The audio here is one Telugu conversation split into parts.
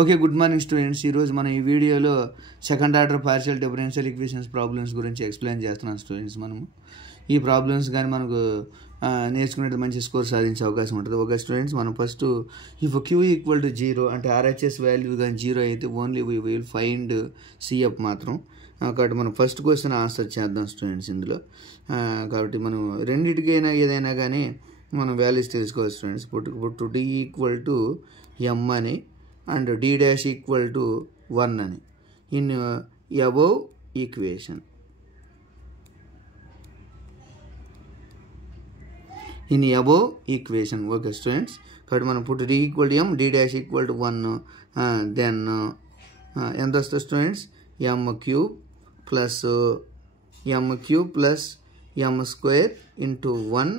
Okay, good morning students. ఈరోజు మనం ఈ వీడియోలో second order partial differential equations problems గురించి ఎక్స్ప్లెయిన్ చేస్తున్నాం స్టూడెంట్స్. మనము ఈ ప్రాబ్లమ్స్ కానీ మనకు నేర్చుకునేది మంచి స్కోర్ సాధించే అవకాశం ఉంటుంది. ఓకే స్టూడెంట్స్, మనం first if Q equal to 0 అంటే ఆర్హెచ్ఎస్ వాల్యూ కానీ 0 అయితే only we will find CF మాత్రం. కాబట్టి మనం ఫస్ట్ క్వశ్చన్ ఆన్సర్ చేద్దాం స్టూడెంట్స్ ఇందులో. కాబట్టి మనం రెండింటికైనా ఏదైనా కానీ మనం వాల్యూస్ తెలుసుకోవాలి స్టూడెంట్స్. పుట్టు డి ఈక్వల్ టు ఎమ్ అని and d dash equal to 1 అని in above equation. Okay students, కాబట్టి మనం put d equal to m, d dash equal to 1, then ఎంత వస్తుంది students, m cube plus m square into 1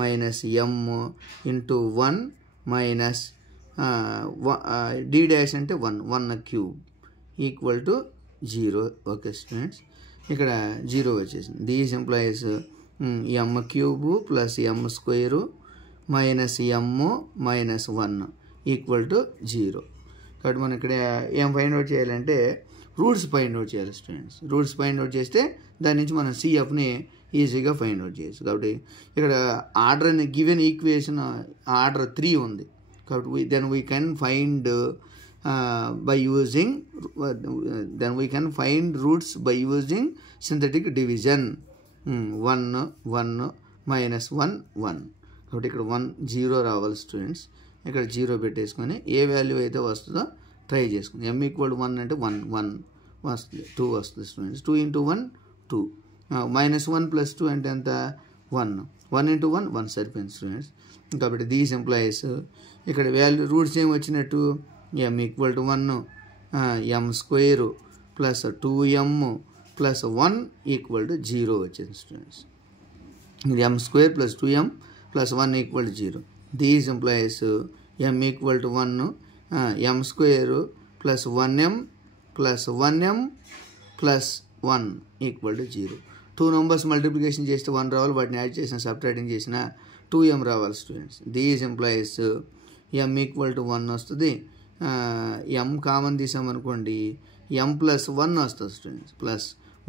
minus m into 1 minus d dash అంటే 1 cube equal to 0. Okay students, ఇక్కడ 0 వచ్చేసింది. These employees m cube plus m square minus m minus 1 equal to 0. కాబట్టి మనం ఇక్కడ ఏం ఫైండ్ అవుట్ చేయాలంటే రూట్స్ ఫైండ్ అవుట్ చేయాలి స్టూడెంట్స్. రూట్స్ ఫైండ్ అవుట్ చేస్తే దాని నుంచి మనం సిఎఫ్ని ఈజీగా ఫైండ్ అవుట్ చేయొచ్చు. కాబట్టి ఇక్కడ ఆర్డర్ అని గివెన్ ఈక్వేషన్ ఆర్డర్ 3 ఉంది. కాబట్టి then we can find roots by using synthetic division. 1 minus 1 1. కాబట్టి ఇక్కడ 1 0 రావాలి స్టూడెంట్స్. ఇక్కడ 0 పెట్టేసుకొని ఏ వాల్యూ అయితే వస్తుందో ట్రై చేసుకుని m ఈక్వల్ టు 1 అంటే 1 వస్తుంది, 2 వస్తుంది స్టూడెంట్స్. 2 into 1 2, మైనస్ 1 ప్లస్ 2 అంటే ఎంత 1 into 1 సరిపోయింది స్టూడెంట్స్. కాబట్టి దీస్ ఎంప్లాయీస్ ఇక్కడ వాల్యూ రూట్స్ ఏమి వచ్చినట్టు m equal to 1, m square plus 2m plus 1 equal to 0 వచ్చింది students. m square plus 2m plus 1 equal to 0. These employees m equal to 1, m square plus 1m plus 1m plus 1 equal to 0. 2 numbers multiplication చేస్తే 1 రావాలి, వాటిని యాడ్ చేసిన సబ్ట్రాక్టింగ్ చేసిన 2m రావాలి students. These employees m equal to 1 వస్తుంది, m కామన్ తీసామనుకోండి m ప్లస్ 1 వస్తుంది students. Plus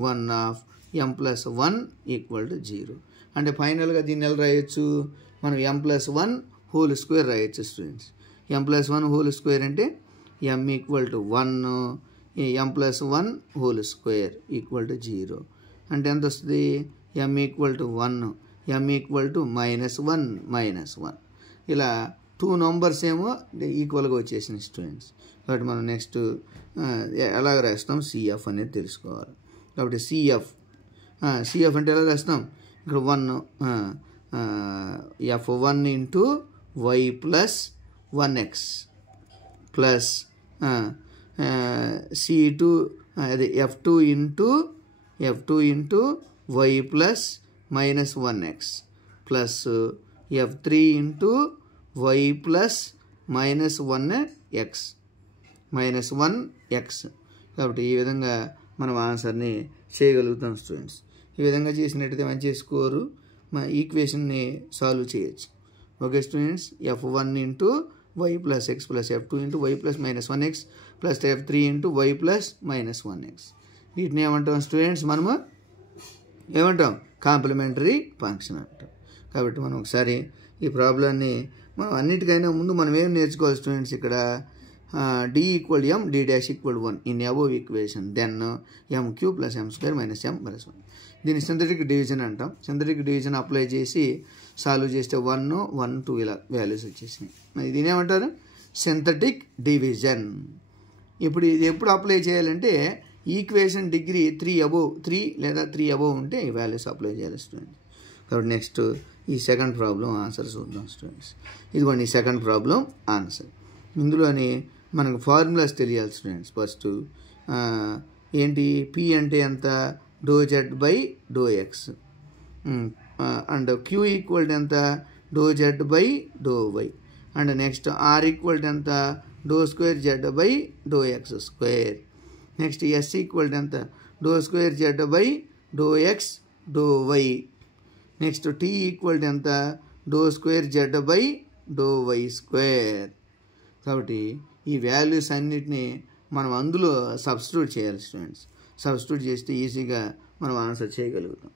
1 of m plus 1 equal to 0. అంటే ఫైనల్గా దీన్ని ఎలా రాయొచ్చు మనం, m ప్లస్ 1 హోల్ స్క్వేర్ రాయొచ్చు students. m plus 1 whole square అంటే m equal to 1, m plus 1 whole square equal to 0. అంటే ఎంత వస్తుంది, m equal to 1, m equal to minus 1 ఇలా 2 నెంబర్స్ ఏమో ఈక్వల్గా వచ్చేసింది స్టూడెంట్స్. కాబట్టి మనం నెక్స్ట్ ఎలాగ రాస్తాం సిఎఫ్ అనేది తెలుసుకోవాలి. కాబట్టి సిఎఫ్ అంటే ఎలా రాస్తాం, ఇక్కడ 1 f1 into y plus 1x plus c2 అదే f2 into y plus minus 1x plus f3 into y plus minus 1x. కాబట్టి ఈ విధంగా మనం ఆన్సర్ని చేయగలుగుతాం స్టూడెంట్స్. ఈ విధంగా చేసినట్టయితే మంచి స్కోరు మన ఈక్వేషన్ని సాల్వ్ చేయొచ్చు. Okay students, f1 into y plus x plus f2 into y plus minus 1x plus f3 into y plus minus 1x. వీటిని ఏమంటాం స్టూడెంట్స్, మనము ఏమంటాం కాంప్లిమెంటరీ ఫంక్షన్ అంటాం. కాబట్టి మనం ఒకసారి ఈ ప్రాబ్లమ్ని మనం అన్నిటికైనా ముందు మనం ఏం నేర్చుకోవాలి స్టూడెంట్స్, ఇక్కడ d equal m, d dash equal 1 in above equation, then m cube plus m square minus m plus 1. దీన్ని సింథటిక్ డివిజన్ అంటాం. సింథటిక్ డివిజన్ అప్లై చేసి సాల్వ్ చేస్తే 1 1 2 ఇలా వాల్యూస్ వచ్చేసినాయి. మరి దీని ఏమంటారు, సింథటిక్ డివిజన్. ఇప్పుడు ఇది ఎప్పుడు అప్లై చేయాలంటే ఈక్వేషన్ డిగ్రీ 3 లేదా 3 అబోవ్ ఉంటే ఈ వాల్యూస్ అప్లై చేయాలి స్టూడెంట్స్. కాబట్టి నెక్స్ట్ ఈ సెకండ్ ప్రాబ్లం ఆన్సర్ చూద్దాం స్టూడెంట్స్. ఇదిగోండి ఈ సెకండ్ ప్రాబ్లం ఆన్సర్. ఇందులోని మనకు ఫార్ములాస్ తెలియాలి స్టూడెంట్స్. ఫస్ట్ ఏంటి, పి అంటే ఎంత, do Z by do X, and Q equal ఎంత, do Z by do Y, and next R equal ఎంత, do square Z by do X square. Next S equal ఎంత, do square Z by do X do Y. Next T equal ఎంత, do square Z by do Y square. కాబట్టి ఈ వాల్యూస్ అన్నిటినీ మనం అందులో సబ్స్టిట్యూట్ చేయాలి స్టూడెంట్స్. సబ్స్టిట్యూట్ చేస్తే ఈజీగా మనం ఆన్సర్ చేయగలుగుతాం.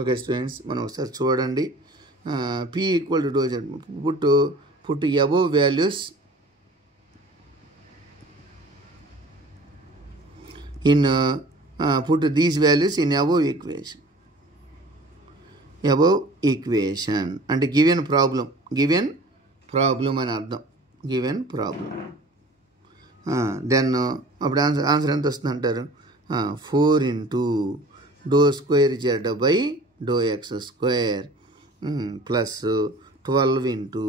ఓకే స్టూడెంట్స్, మనం ఒకసారి చూడండి. P equal to dou z. Put above values in put these values in above equation. Above equation అంటే given problem అని అర్థం. given problem. దెన్ అప్పుడు ఆన్సర్ ఎంత వస్తుంది అంటారు? 4 into dou square z by dou x square plus 12 into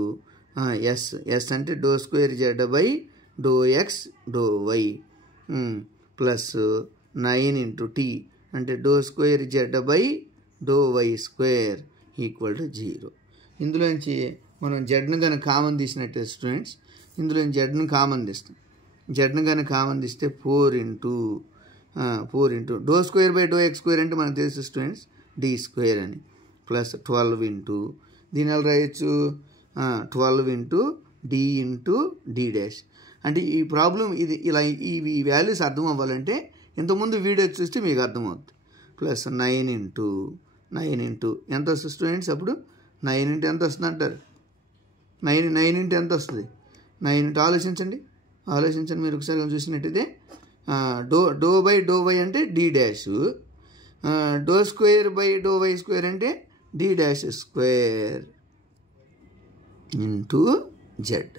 s అంటే dou square z by dou x dou y plus 9 into t అంటే dou square z by dou y square equal to 0. ఇందులోంచి మనం జెడ్ను కానీ కామన్ తీసినట్టే స్టూడెంట్స్, ఇందులో జెడ్ను కామన్ తీస్తాం. జెడ్ను కానీ కామన్ తీస్తే 4 into dou square by dou x square అంటే మనకు తెలుసు స్టూడెంట్స్ d square అని, ప్లస్ 12 into దీని ఎలా రాయొచ్చు 12 into d into d dash. అంటే ఈ ప్రాబ్లం ఇది ఇలా ఈ వాల్యూస్ అర్థం అవ్వాలంటే ఇంతకుముందు వీడియో చూస్తే మీకు అర్థమవుతుంది. ప్లస్ 9 into ఎంత వస్తుంది స్టూడెంట్స్? అప్పుడు 9 into ఎంత వస్తుంది అంటారు? 9 into ఎంత వస్తుంది? 9 into ఆలోచించండి మీరు ఒకసారి చూసినట్టయితే డో బై డో వై అంటే D dash, do square by do Y square అంటే D dash square into Z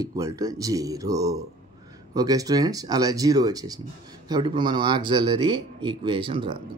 equal to 0. Okay students, అలా 0 వచ్చేసింది. కాబట్టి ఇప్పుడు మనం ఆక్సిలరీ ఈక్వేషన్ రాద్దాం.